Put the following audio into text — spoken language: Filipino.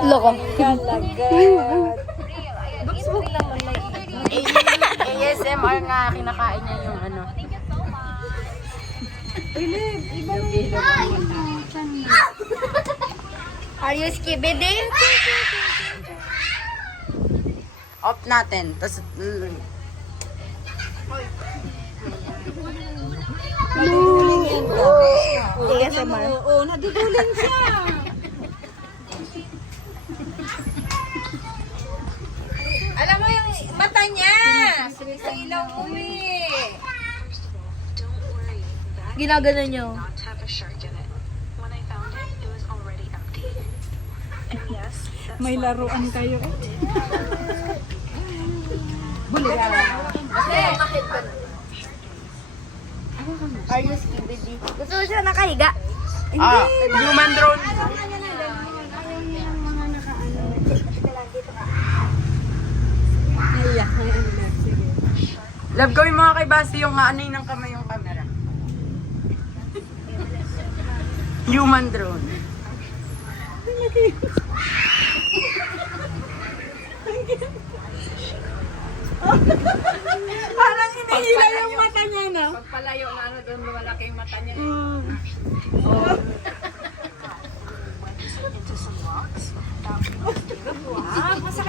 Loko. ASMR nga, kinakain niya yung ano. Are you skibidi? Off natin. Tapos, ASMR. Oo, naduduling siya. Alam mo yung mata niya. Sa ilaw umi. Ginagano nyo. May laruan kayo. Are you skibidi? Gusto ko siya nakahiga. human drone. Love ko yung mga kay Basti yung aanay ng kamay yung camera. Human drone. Parang hinihila yung mata niya na. Pagpalayo na ano doon, lumalaki yung mata niya. Masakit